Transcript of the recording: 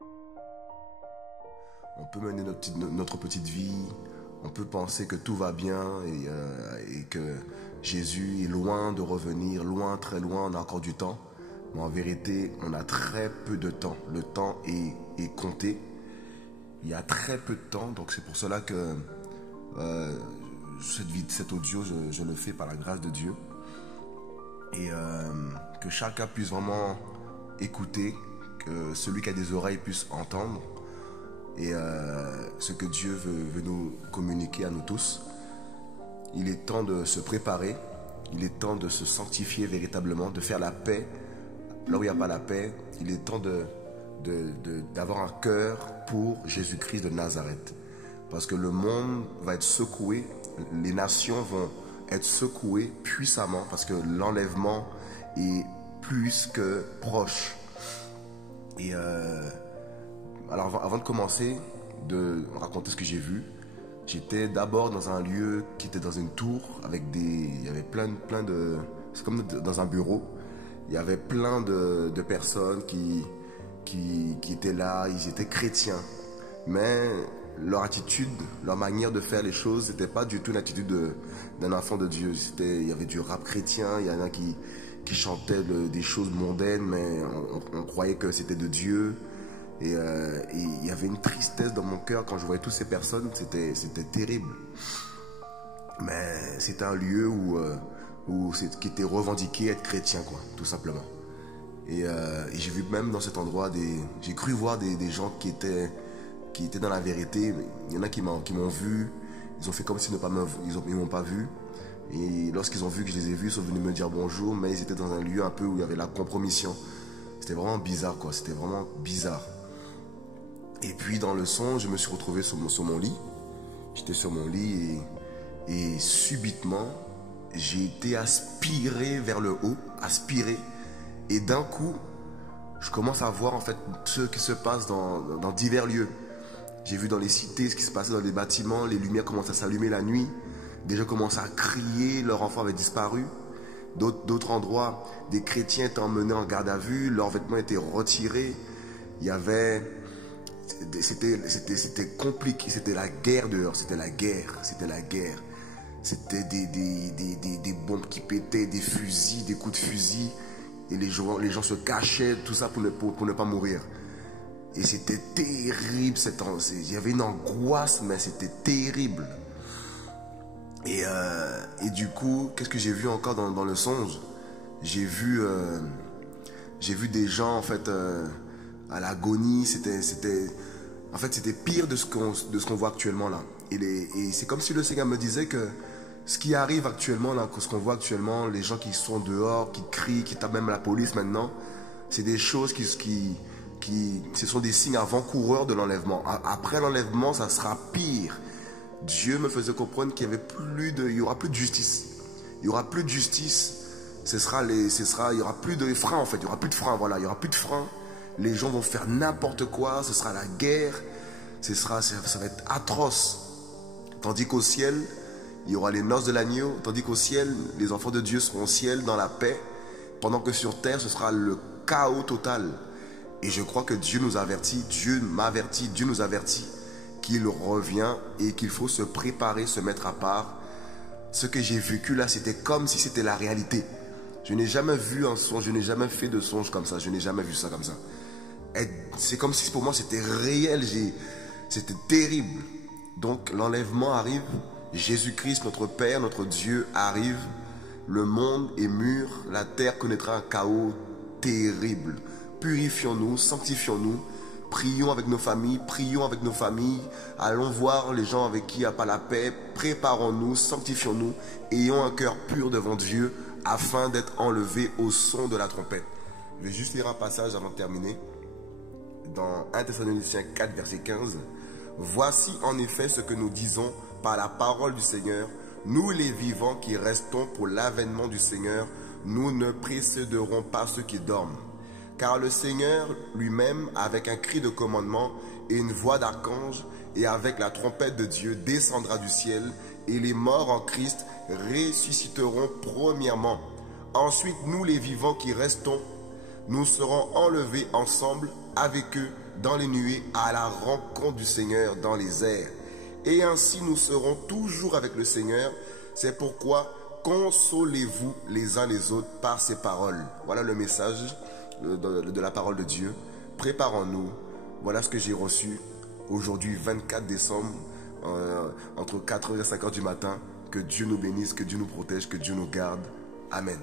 On peut mener notre petite vie, on peut penser que tout va bien et que Jésus est loin de revenir, loin, très loin, on a encore du temps. Mais en vérité, on a très peu de temps. Le temps est compté. Il y a très peu de temps, donc c'est pour cela que cet audio, je le fais par la grâce de Dieu. Et que chacun puisse vraiment écouter, que celui qui a des oreilles puisse entendre. Et ce que Dieu veut nous communiquer à nous tous. Il est temps de se préparer, il est temps de se sanctifier véritablement, de faire la paix. Là où il n'y a pas la paix, il est temps d'avoir un cœur pour Jésus-Christ de Nazareth. Parce que le monde va être secoué, les nations vont être secouées puissamment, parce que l'enlèvement est plus que proche. Et alors avant de commencer, de raconter ce que j'ai vu, j'étais d'abord dans un lieu qui était dans une tour, avec il y avait plein de... C'est comme dans un bureau. Il y avait plein de personnes qui étaient là, ils étaient chrétiens. Mais leur attitude, leur manière de faire les choses, c'était pas du tout l'attitude d'un enfant de Dieu. Il y avait du rap chrétien, il y en a qui chantaient des choses mondaines, mais on croyait que c'était de Dieu. Et il y avait une tristesse dans mon cœur quand je voyais toutes ces personnes, c'était terrible. Mais c'était un lieu qui était revendiqué être chrétien, quoi, tout simplement. Et j'ai vu même dans cet endroit, j'ai cru voir des gens qui étaient dans la vérité. Il y en a qui m'ont vu, ils ont fait comme s'ils ne m'ont pas vu. Et lorsqu'ils ont vu que je les ai vus, ils sont venus me dire bonjour, mais ils étaient dans un lieu un peu où il y avait la compromission. C'était vraiment bizarre, quoi, c'était vraiment bizarre. Et puis dans le son, je me suis retrouvé sur mon lit. J'étais sur mon lit et subitement, j'ai été aspiré vers le haut, aspiré. Et d'un coup, je commence à voir en fait ce qui se passe dans divers lieux. J'ai vu dans les cités ce qui se passait dans les bâtiments, les lumières commencent à s'allumer la nuit. Des gens commencent à crier, leur enfant avait disparu. D'autres endroits, des chrétiens étaient emmenés en garde à vue, leurs vêtements étaient retirés. Il y avait... C'était compliqué, c'était la guerre dehors, c'était la guerre. C'était des bombes qui pétaient, des fusils, des coups de fusil. Et les gens se cachaient, tout ça pour ne pas mourir. Et c'était terrible, il y avait une angoisse, mais c'était terrible. Et du coup, qu'est-ce que j'ai vu encore dans le songe? J'ai vu des gens en fait à l'agonie. En fait, c'était pire de ce qu'on voit actuellement là. Et c'est comme si le Seigneur me disait que ce qui arrive actuellement là, ce qu'on voit actuellement, les gens qui sont dehors, qui crient, qui tapent même la police maintenant, c'est des choses ce sont des signes avant-coureurs de l'enlèvement. Après l'enlèvement, ça sera pire. Dieu me faisait comprendre qu'il y aura plus de justice. Il y aura plus de justice. Il y aura plus de frein en fait. Il y aura plus de frein. Voilà, il y aura plus de frein. Les gens vont faire n'importe quoi. Ce sera la guerre. Ça va être atroce. Tandis qu'au ciel, il y aura les noces de l'agneau. Tandis qu'au ciel, les enfants de Dieu seront au ciel dans la paix. Pendant que sur terre, ce sera le chaos total. Et je crois que Dieu nous avertit. Dieu nous avertit qu'il revient et qu'il faut se préparer, se mettre à part. Ce que j'ai vécu là, c'était comme si c'était la réalité. Je n'ai jamais vu un songe, je n'ai jamais fait de songe comme ça, je n'ai jamais vu ça comme ça. C'est comme si pour moi c'était réel, c'était terrible. Donc l'enlèvement arrive, Jésus-Christ, notre Père, notre Dieu arrive, le monde est mûr, la terre connaîtra un chaos terrible. Purifions-nous, sanctifions-nous. Prions avec nos familles, allons voir les gens avec qui il n'y a pas la paix, préparons-nous, sanctifions-nous, ayons un cœur pur devant Dieu afin d'être enlevés au son de la trompette. Je vais juste lire un passage avant de terminer. Dans 1 Thessaloniciens 4, verset 15. Voici en effet ce que nous disons par la parole du Seigneur. Nous les vivants qui restons pour l'avènement du Seigneur, nous ne précéderons pas ceux qui dorment. Car le Seigneur lui-même, avec un cri de commandement et une voix d'archange, et avec la trompette de Dieu, descendra du ciel, et les morts en Christ ressusciteront premièrement. Ensuite, nous les vivants qui restons, nous serons enlevés ensemble avec eux dans les nuées à la rencontre du Seigneur dans les airs. Et ainsi nous serons toujours avec le Seigneur. C'est pourquoi consolez-vous les uns les autres par ces paroles. Voilà le message de la parole de Dieu. Préparons-nous. Voilà ce que j'ai reçu aujourd'hui 24 décembre entre 4h et 5h du matin. Que Dieu nous bénisse, que Dieu nous protège, que Dieu nous garde. Amen.